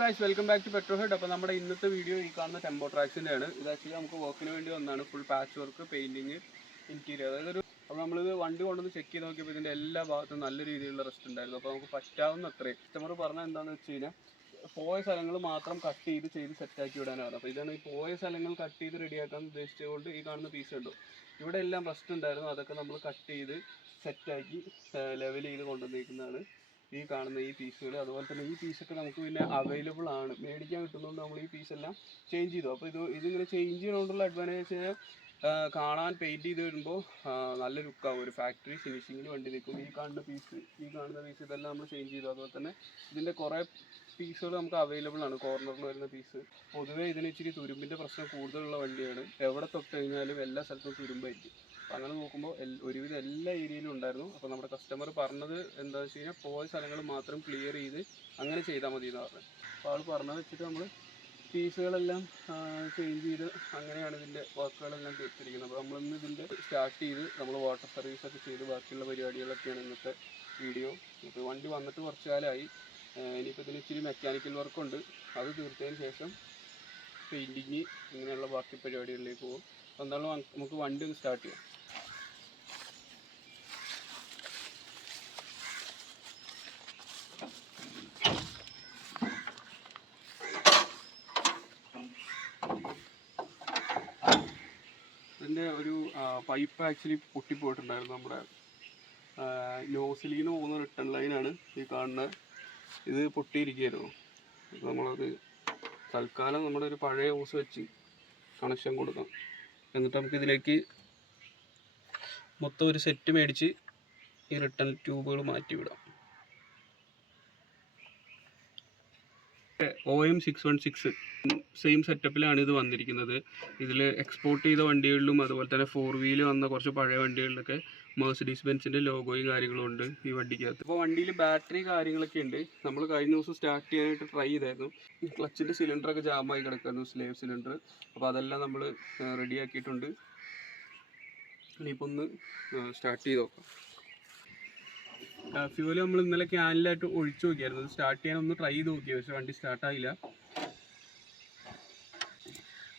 Guys welcome back to Petrohead. അപ്പോൾ നമ്മുടെ ഇന്നത്തെ വീഡിയോ ഈ കാണുന്ന ടെമ്പോ ട്രാക്സിൻ്റെയാണ്. ഇത് ആക്ച്വലി നമുക്ക് വർക്കിന് വേണ്ടി വന്നതാണ്. Full patch work, painting, interior. അതായത് അപ്പോൾ നമ്മളിത് വണ്ടി കൊണ്ടുവന്ന് ചെക്ക് ചെയ്ത് നോക്കിയപ്പോൾ ഇതിൻ്റെ എല്ലാ ഭാഗത്തും നല്ല രീതിയിലുള്ള റെസ്റ്റ് ഉണ്ടായിരുന്നു. അപ്പോൾ നമുക്ക് പറ്റാവുന്ന അത്രയും കസ്റ്റമർ പറഞ്ഞാൽ എന്താണെന്ന് വെച്ച് കഴിഞ്ഞാൽ പോയ സ്ഥലങ്ങൾ മാത്രം കട്ട് ചെയ്ത് സെറ്റാക്കി വിടാനാണ്. അപ്പോൾ ഇതാണ് ഈ പോയ സ്ഥലങ്ങൾ കട്ട് ചെയ്ത് റെഡിയാക്കാൻ ഉദ്ദേശിച്ചുകൊണ്ട് ഈ കാണുന്ന പീസ് ഉണ്ടോ, ഇവിടെ എല്ലാം റെസ്റ്റ് ഉണ്ടായിരുന്നു. അതൊക്കെ നമ്മൾ കട്ട് ചെയ്ത് സെറ്റാക്കി ലെവൽ ചെയ്ത് കൊണ്ടുവന്നിരിക്കുന്നതാണ് ഈ കാണുന്ന ഈ പീസുകൾ. അതുപോലെ തന്നെ ഈ പീസൊക്കെ നമുക്ക് പിന്നെ അവൈലബിൾ ആണ്, മേടിക്കാൻ കിട്ടുന്നതുകൊണ്ട് നമ്മൾ ഈ പീസെല്ലാം ചേഞ്ച് ചെയ്തു. അപ്പോൾ ഇതിങ്ങനെ ചേഞ്ച് ചെയ്യുന്നതുകൊണ്ടുള്ള അഡ്വാൻറ്റേജ് വെച്ച് കഴിഞ്ഞാൽ കാണാൻ പെയിൻറ്റ് ചെയ്ത് വരുമ്പോൾ നല്ല ലുക്കാവും. ഒരു ഫാക്ടറി ഫിനിഷിങ്ങിൽ വണ്ടി നിൽക്കും. ഈ കാണുന്ന പീസ് ഇതെല്ലാം നമ്മൾ ചേഞ്ച് ചെയ്തു. അതുപോലെ തന്നെ ഇതിൻ്റെ കുറേ പീസുകൾ നമുക്ക് അവൈലബിൾ ആണ്. കോർണറിൽ വരുന്ന പീസ് പൊതുവേ ഇതിന് ഇച്ചിരി തുരുമ്പിൻ്റെ പ്രശ്നം കൂടുതലുള്ള വണ്ടിയാണ്. എവിടെ തൊട്ട് കഴിഞ്ഞാലും എല്ലാ സ്ഥലത്തും തുരുമ്പായിരിക്കും. അങ്ങനെ നോക്കുമ്പോൾ ഒരുവിധം എല്ലാ ഏരിയയിലും ഉണ്ടായിരുന്നു. അപ്പോൾ നമ്മുടെ കസ്റ്റമർ പറഞ്ഞത് എന്താണെന്ന് വെച്ച് കഴിഞ്ഞാൽ പോയ സ്ഥലങ്ങൾ മാത്രം ക്ലിയർ ചെയ്ത് അങ്ങനെ ചെയ്താൽ മതി എന്ന് പറഞ്ഞു. അപ്പോൾ ആൾ പറഞ്ഞത് വെച്ചിട്ട് നമ്മൾ പീസുകളെല്ലാം ചേഞ്ച് ചെയ്ത് അങ്ങനെയാണ് ഇതിൻ്റെ വർക്കുകളെല്ലാം തീർത്തിരിക്കുന്നത്. അപ്പോൾ നമ്മളിന്ന് ഇതിൻ്റെ സ്റ്റാർട്ട് ചെയ്ത് നമ്മൾ വാട്ടർ സർവീസൊക്കെ ചെയ്ത് ബാക്കിയുള്ള പരിപാടികളൊക്കെയാണ് ഇന്നത്തെ വീഡിയോ. ഇപ്പോൾ വണ്ടി വന്നിട്ട് കുറച്ച് കാലമായി. ഇനിയിപ്പോൾ ഇതിന് ഇച്ചിരി മെക്കാനിക്കൽ വർക്കുണ്ട്. അത് തീർത്തതിന് ശേഷം പെയിൻറ്റിങ് ഇങ്ങനെയുള്ള ബാക്കി പരിപാടികളിലേക്ക് പോകും. അപ്പോൾ എന്തായാലും നമുക്ക് വണ്ടി ഒന്ന് സ്റ്റാർട്ട് ചെയ്യാം. ഇതിൻ്റെ ഒരു പൈപ്പ് ആക്ച്വലി പൊട്ടിപ്പോയിട്ടുണ്ടായിരുന്നു. നമ്മുടെ നോസിലിൽ നിന്ന് പോകുന്ന റിട്ടേൺ ലൈനാണ് ഈ കാണുന്നത്. ഇത് പൊട്ടിയിരിക്കുകയായിരുന്നു. അപ്പോൾ നമ്മളത് തൽക്കാലം നമ്മുടെ ഒരു പഴയ ഓസ് വെച്ച് കണക്ഷൻ കൊടുക്കാം. എന്നിട്ട് നമുക്കിതിലേക്ക് മൊത്തം ഒരു സെറ്റ് മേടിച്ച് ഈ റിട്ടേൺ ട്യൂബുകൾ മാറ്റിവിടാം. OM616 സെയിം സെറ്റപ്പിലാണ് ഇത് വന്നിരിക്കുന്നത്. ഇതിൽ എക്സ്പോർട്ട് ചെയ്ത വണ്ടികളിലും അതുപോലെ തന്നെ 4 വീല് വന്ന കുറച്ച് പഴയ വണ്ടികളിലൊക്കെ മെഴ്സിഡീസ് ബെൻസിൻ്റെ ലോഗോയും കാര്യങ്ങളും ഉണ്ട് ഈ വണ്ടിക്കകത്ത്. ഇപ്പോൾ വണ്ടിയിൽ ബാറ്ററി കാര്യങ്ങളൊക്കെ ഉണ്ട്. നമ്മൾ കഴിഞ്ഞ ദിവസം സ്റ്റാർട്ട് ചെയ്യാനായിട്ട് ട്രൈ ചെയ്തായിരുന്നു. ക്ലച്ചിൻ്റെ സിലിണ്ടറൊക്കെ ജാമായി കിടക്കായിരുന്നു, സ്ലേവ് സിലിണ്ടർ. അപ്പോൾ അതെല്ലാം നമ്മൾ റെഡിയാക്കിയിട്ടുണ്ട്. ഇനിയിപ്പോൾ ഒന്ന് സ്റ്റാർട്ട് ചെയ്ത് നോക്കാം. ഫ്യൂല് നമ്മൾ ഇന്നലെ ക്യാനിലായിട്ട് ഒഴിച്ചു നോക്കിയായിരുന്നു. സ്റ്റാർട്ട് ചെയ്യാൻ ഒന്ന് ട്രൈ ചെയ്ത് നോക്കിയത്, പക്ഷേ വണ്ടി സ്റ്റാർട്ടായില്ല.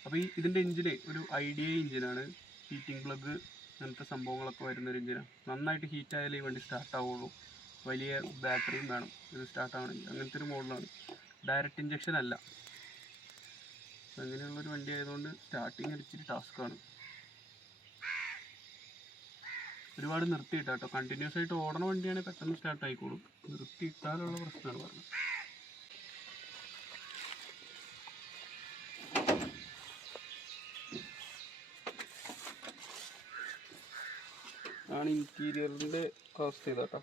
അപ്പോൾ ഇതിൻ്റെ എഞ്ചിന് ഒരു IDI എഞ്ചിനാണ്. ഹീറ്റിംഗ് പ്ലഗ് അങ്ങനത്തെ സംഭവങ്ങളൊക്കെ വരുന്നൊരു എഞ്ചിനാണ്. നന്നായിട്ട് ഹീറ്റായാലേ ഈ വണ്ടി സ്റ്റാർട്ടാവുള്ളൂ. വലിയ ബാറ്ററിയും വേണം ഇത് സ്റ്റാർട്ടാവണമെങ്കിൽ. അങ്ങനത്തെ ഒരു മോഡലാണ്. ഡയറക്റ്റ് ഇഞ്ചക്ഷൻ അല്ല. അങ്ങനെയുള്ളൊരു വണ്ടി ആയതുകൊണ്ട് സ്റ്റാർട്ടിങ് ഇച്ചിരി ടാസ്ക്കാണ്. ഒരുപാട് നിർത്തിയിട്ടാ കേട്ടോ. കണ്ടിന്യൂസ് ആയിട്ട് ഓടണ വണ്ടിയാണെങ്കിൽ പെട്ടെന്ന് സ്റ്റാർട്ട് ആയിക്കോളും. നിർത്തിയിട്ടാലുള്ള പ്രശ്നമാണ് പറഞ്ഞത്. ആണ് ഇൻറ്റീരിയറിൻ്റെ അവസ്ഥ ചെയ്താട്ടോ.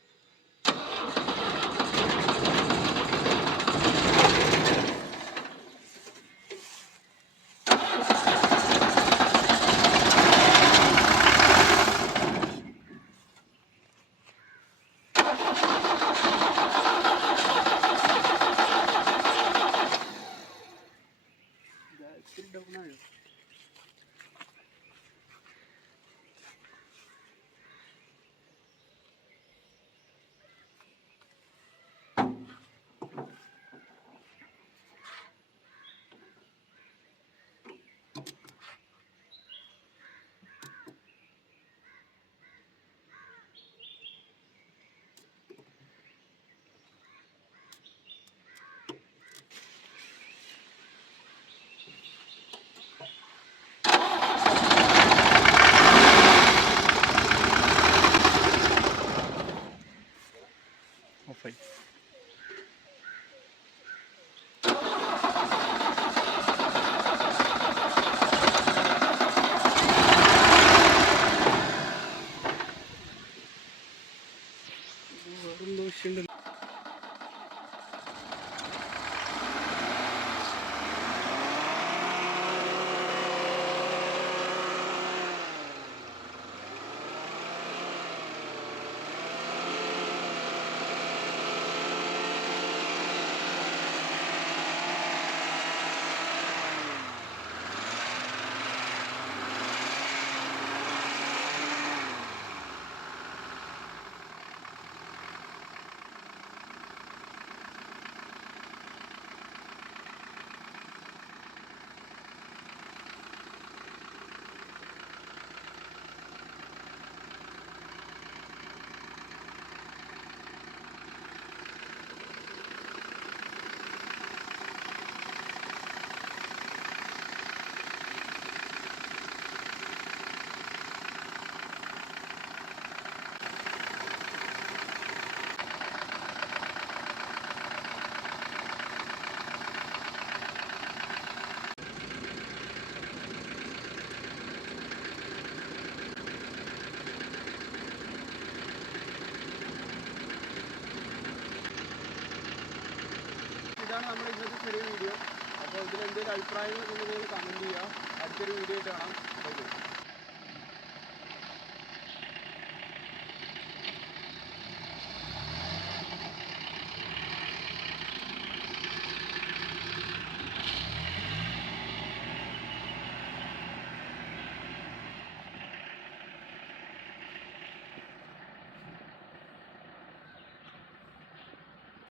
ഓഫായി. വേറെന്തോ വിഷയമുണ്ട്. ഇതാണ് നമ്മുടെ ഇന്നത്തെ ചെറിയ വീഡിയോ. അപ്പോൾ ഇതിൽ എന്തെങ്കിലും അഭിപ്രായങ്ങളൊക്കെ ഉണ്ടെങ്കിൽ കമൻറ്റ് ചെയ്യുക. അടുത്തൊരു വീഡിയോ ആയിട്ട് കാണാം. Bye bye.